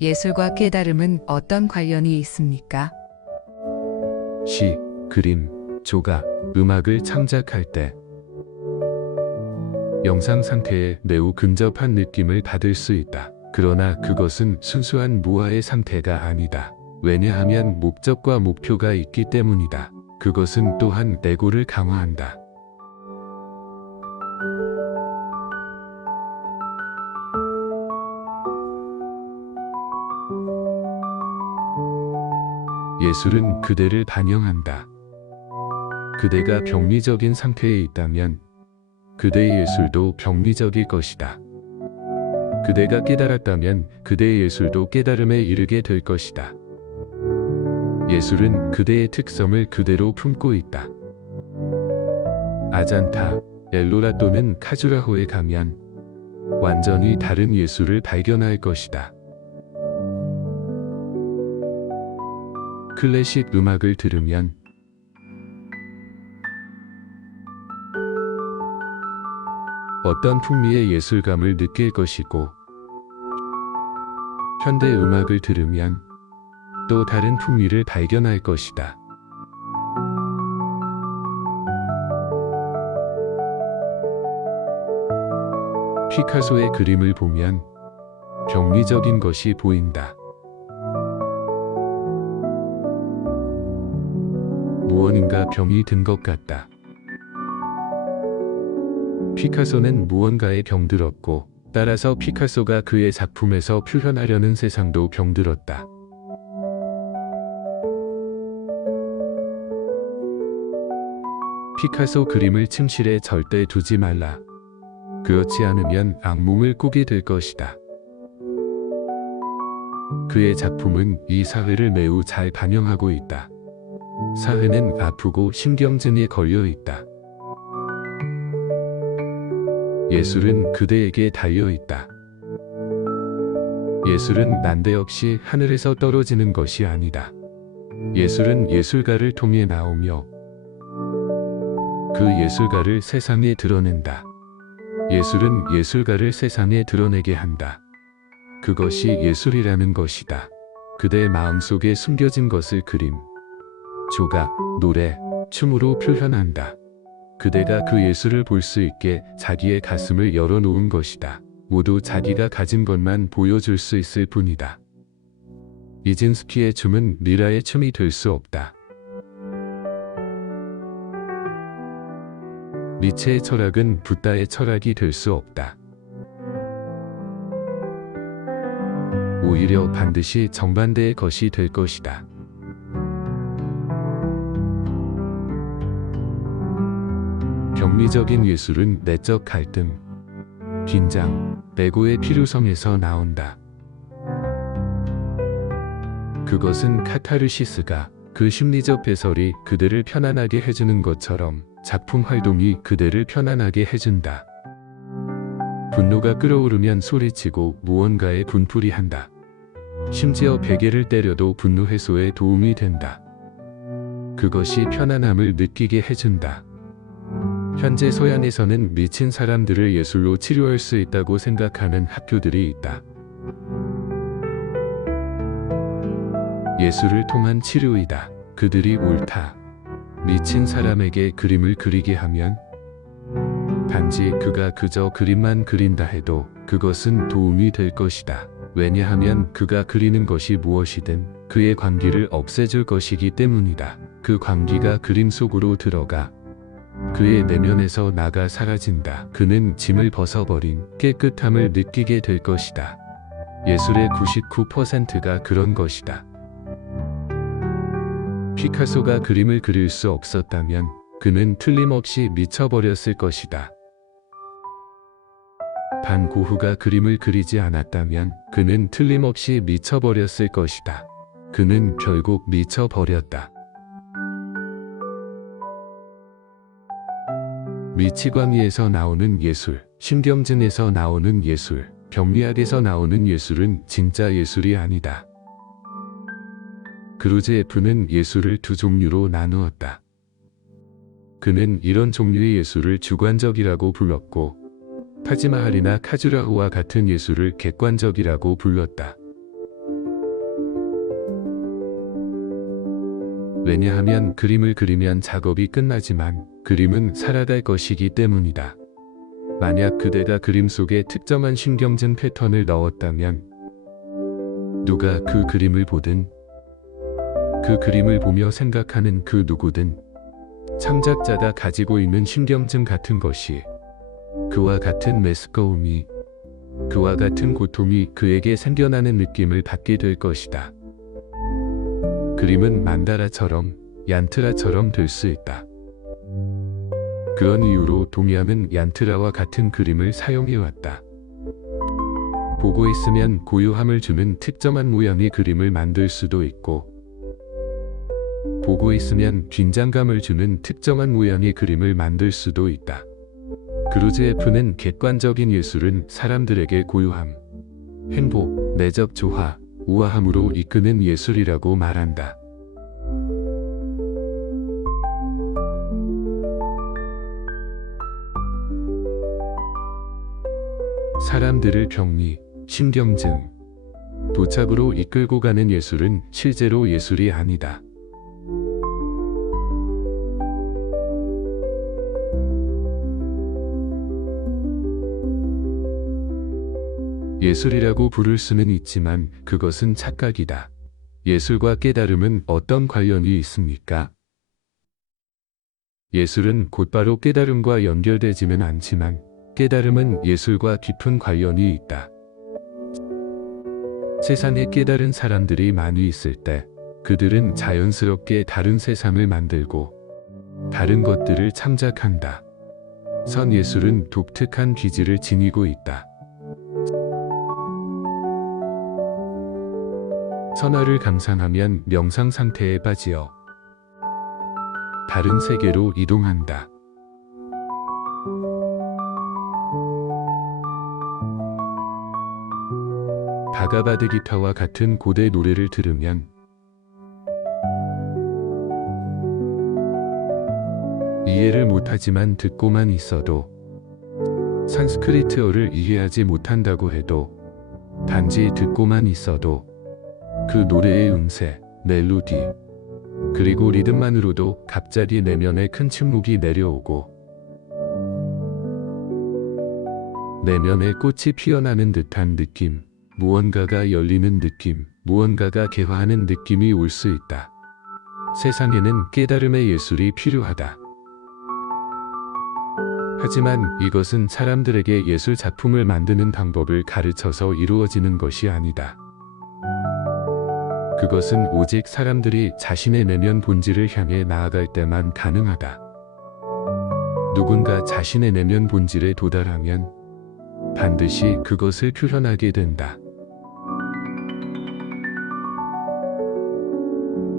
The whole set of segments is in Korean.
예술과 깨달음은 어떤 관련이 있습니까? 시, 그림, 조각, 음악을 창작할 때 영상 상태에 매우 근접한 느낌을 받을 수 있다. 그러나 그것은 순수한 무아의 상태가 아니다. 왜냐하면 목적과 목표가 있기 때문이다. 그것은 또한 내고를 강화한다. 예술은 그대를 반영한다. 그대가 병리적인 상태에 있다면 그대의 예술도 병리적일 것이다. 그대가 깨달았다면 그대의 예술도 깨달음에 이르게 될 것이다. 예술은 그대의 특성을 그대로 품고 있다. 아잔타, 엘로라 또는 카주라호에 가면 완전히 다른 예술을 발견할 것이다. 클래식 음악을 들으면 어떤 풍미의 예술감을 느낄 것이고, 현대 음악을 들으면 또 다른 풍미를 발견할 것이다. 피카소의 그림을 보면 병리적인 것이 보인다. 무언인가 병이 든 것 같다. 피카소는 무언가에 병들었고, 따라서 피카소가 그의 작품에서 표현하려는 세상도 병들었다. 피카소 그림을 침실에 절대 두지 말라. 그렇지 않으면 악몽을 꾸게 될 것이다. 그의 작품은 이 사회를 매우 잘 반영하고 있다. 사회는 아프고 신경증에 걸려 있다. 예술은 그대에게 달려 있다. 예술은 난데없이 하늘에서 떨어지는 것이 아니다. 예술은 예술가를 통해 나오며 그 예술가를 세상에 드러낸다. 예술은 예술가를 세상에 드러내게 한다. 그것이 예술이라는 것이다. 그대의 마음속에 숨겨진 것을 그림, 조각, 노래, 춤으로 표현한다. 그대가 그 예술을 볼 수 있게 자기의 가슴을 열어놓은 것이다. 모두 자기가 가진 것만 보여줄 수 있을 뿐이다. 니진스키의 춤은 미라의 춤이 될 수 없다. 니체의 철학은 붓다의 철학이 될 수 없다. 오히려 반드시 정반대의 것이 될 것이다. 병리적인 예술은 내적 갈등, 긴장, 내고의 필요성에서 나온다. 그것은 카타르시스가 그 심리적 배설이 그대를 편안하게 해주는 것처럼 작품 활동이 그대를 편안하게 해준다. 분노가 끓어오르면 소리치고 무언가에 분풀이한다. 심지어 베개를 때려도 분노 해소에 도움이 된다. 그것이 편안함을 느끼게 해준다. 현재 서양에서는 미친 사람들을 예술로 치료할 수 있다고 생각하는 학교들이 있다. 예술을 통한 치료이다. 그들이 옳다. 미친 사람에게 그림을 그리게 하면 단지 그가 그저 그림만 그린다 해도 그것은 도움이 될 것이다. 왜냐하면 그가 그리는 것이 무엇이든 그의 광기를 없애줄 것이기 때문이다. 그 광기가 그림 속으로 들어가 그의 내면에서 나가 사라진다. 그는 짐을 벗어버린 깨끗함을 느끼게 될 것이다. 예술의 99%가 그런 것이다. 피카소가 그림을 그릴 수 없었다면 그는 틀림없이 미쳐버렸을 것이다. 반 고흐가 그림을 그리지 않았다면 그는 틀림없이 미쳐버렸을 것이다. 그는 결국 미쳐버렸다. 미치광이에서 나오는 예술, 신경증에서 나오는 예술, 병리학에서 나오는 예술은 진짜 예술이 아니다. 그루즈에프는 예술을 두 종류로 나누었다. 그는 이런 종류의 예술을 주관적이라고 불렀고, 타지마할이나 카주라호와 같은 예술을 객관적이라고 불렀다. 왜냐하면 그림을 그리면 작업이 끝나지만 그림은 살아갈 것이기 때문이다. 만약 그대가 그림 속에 특정한 신경전 패턴을 넣었다면 누가 그 그림을 보든 그 그림을 보며 생각하는 그 누구든 창작자가 가지고 있는 신경증 같은 것이 그와 같은 메스꺼움이 그와 같은 고통이 그에게 생겨나는 느낌을 받게 될 것이다. 그림은 만다라처럼 얀트라처럼 될 수 있다. 그런 이유로 동양은 얀트라와 같은 그림을 사용해왔다. 보고 있으면 고요함을 주는 특정한 모양의 그림을 만들 수도 있고 보고 있으면 긴장감을 주는 특정한 모양의 그림을 만들 수도 있다. 그루즈에프는 객관적인 예술은 사람들에게 고요함, 행복, 내적 조화, 우아함으로 이끄는 예술이라고 말한다. 사람들을 병리, 신경증, 도착으로 이끌고 가는 예술은 실제로 예술이 아니다. 예술이라고 부를 수는 있지만 그것은 착각이다. 예술과 깨달음은 어떤 관련이 있습니까? 예술은 곧바로 깨달음과 연결되지는 않지만 깨달음은 예술과 깊은 관련이 있다. 세상에 깨달은 사람들이 많이 있을 때 그들은 자연스럽게 다른 세상을 만들고 다른 것들을 창작한다. 선 예술은 독특한 기질을 지니고 있다. 선화를 감상하면 명상 상태에 빠지어 다른 세계로 이동한다. 바가바드기타와 같은 고대 노래를 들으면 이해를 못하지만 듣고만 있어도 산스크리트어를 이해하지 못한다고 해도 단지 듣고만 있어도 그 노래의 음색, 멜로디, 그리고 리듬만으로도 갑자기 내면에 큰 침묵이 내려오고 내면에 꽃이 피어나는 듯한 느낌, 무언가가 열리는 느낌, 무언가가 개화하는 느낌이 올 수 있다. 세상에는 깨달음의 예술이 필요하다. 하지만 이것은 사람들에게 예술 작품을 만드는 방법을 가르쳐서 이루어지는 것이 아니다. 그것은 오직 사람들이 자신의 내면 본질을 향해 나아갈 때만 가능하다. 누군가 자신의 내면 본질에 도달하면 반드시 그것을 표현하게 된다.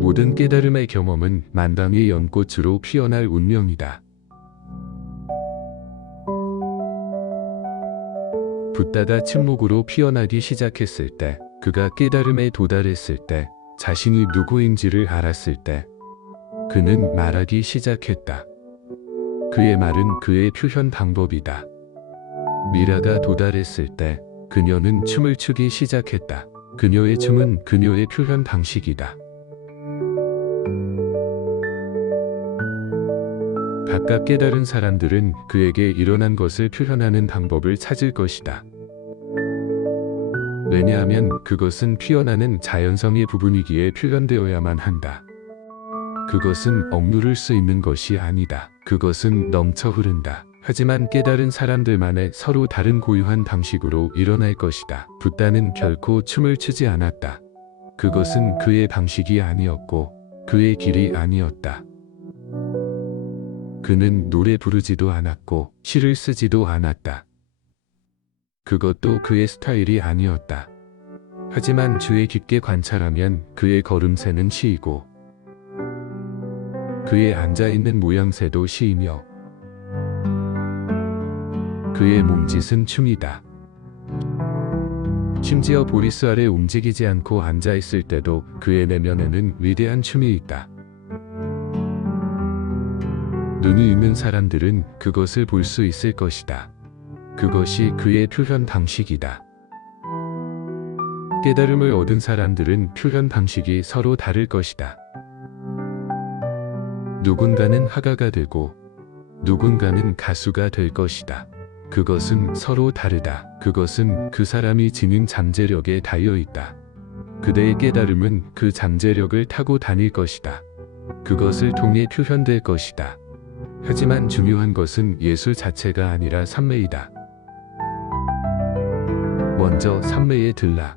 모든 깨달음의 경험은 만당의 연꽃으로 피어날 운명이다. 붓다가 침묵으로 피어나기 시작했을 때, 그가 깨달음에 도달했을 때, 자신이 누구인지를 알았을 때, 그는 말하기 시작했다. 그의 말은 그의 표현 방법이다. 미라가 도달했을 때, 그녀는 춤을 추기 시작했다. 그녀의 춤은 그녀의 표현 방식이다. 각각 깨달은 사람들은 그에게 일어난 것을 표현하는 방법을 찾을 것이다. 왜냐하면 그것은 피어나는 자연성의 부분이기에 표현되어야만 한다. 그것은 억누를 수 있는 것이 아니다. 그것은 넘쳐 흐른다. 하지만 깨달은 사람들만의 서로 다른 고유한 방식으로 일어날 것이다. 붓다는 결코 춤을 추지 않았다. 그것은 그의 방식이 아니었고 그의 길이 아니었다. 그는 노래 부르지도 않았고 시를 쓰지도 않았다. 그것도 그의 스타일이 아니었다. 하지만 주의 깊게 관찰하면 그의 걸음새는 시이고 그의 앉아있는 모양새도 시이며 그의 몸짓은 춤이다. 심지어 보리스 아래 움직이지 않고 앉아있을 때도 그의 내면에는 위대한 춤이 있다. 눈이 있는 사람들은 그것을 볼 수 있을 것이다. 그것이 그의 표현 방식이다. 깨달음을 얻은 사람들은 표현 방식이 서로 다를 것이다. 누군가는 화가가 되고 누군가는 가수가 될 것이다. 그것은 서로 다르다. 그것은 그 사람이 지닌 잠재력에 달려 있다. 그대의 깨달음은 그 잠재력을 타고 다닐 것이다. 그것을 통해 표현될 것이다. 하지만 중요한 것은 예술 자체가 아니라 삼매이다. 먼저 삼매에 들라.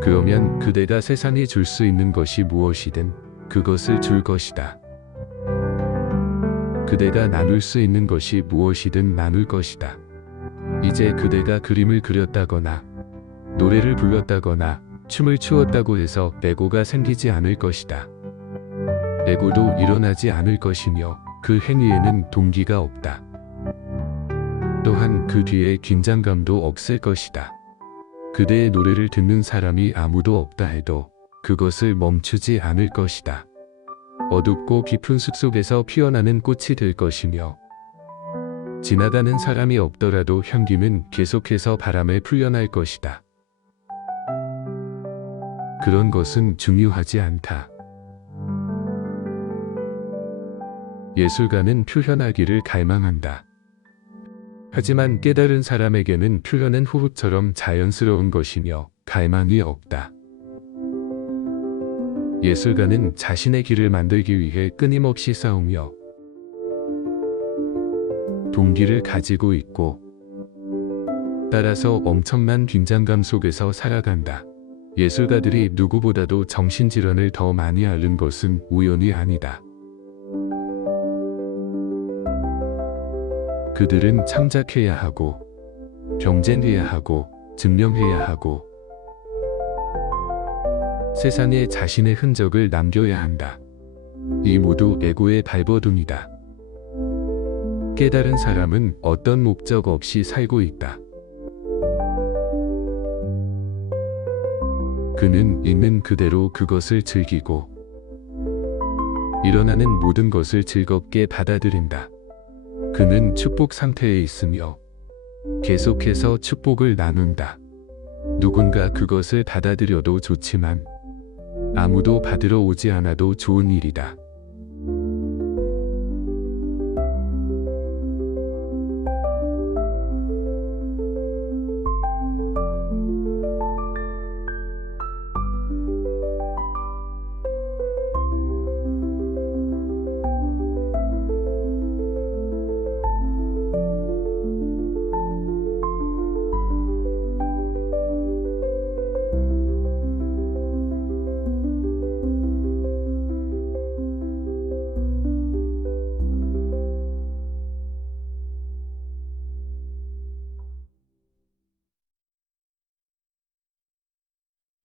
그러면 그대가 세상에 줄 수 있는 것이 무엇이든 그것을 줄 것이다. 그대가 나눌 수 있는 것이 무엇이든 나눌 것이다. 이제 그대가 그림을 그렸다거나 노래를 불렀다거나 춤을 추었다고 해서 애고가 생기지 않을 것이다. 애고도 일어나지 않을 것이며 그 행위에는 동기가 없다. 또한 그 뒤에 긴장감도 없을 것이다. 그대의 노래를 듣는 사람이 아무도 없다 해도 그것을 멈추지 않을 것이다. 어둡고 깊은 숲속에서 피어나는 꽃이 될 것이며 지나가는 사람이 없더라도 향기는 계속해서 바람에 풀려날 것이다. 그런 것은 중요하지 않다. 예술가는 표현하기를 갈망한다. 하지만 깨달은 사람에게는 표현은 호흡처럼 자연스러운 것이며 갈망이 없다. 예술가는 자신의 길을 만들기 위해 끊임없이 싸우며 동기를 가지고 있고 따라서 엄청난 긴장감 속에서 살아간다. 예술가들이 누구보다도 정신질환을 더 많이 앓는 것은 우연이 아니다. 그들은 창작해야 하고 경쟁해야 하고 증명해야 하고 세상에 자신의 흔적을 남겨야 한다. 이 모두 에고의 발버둥이다. 깨달은 사람은 어떤 목적 없이 살고 있다. 그는 있는 그대로 그것을 즐기고 일어나는 모든 것을 즐겁게 받아들인다. 그는 축복 상태에 있으며 계속해서 축복을 나눈다. 누군가 그것을 받아들여도 좋지만 아무도 받으러 오지 않아도 좋은 일이다.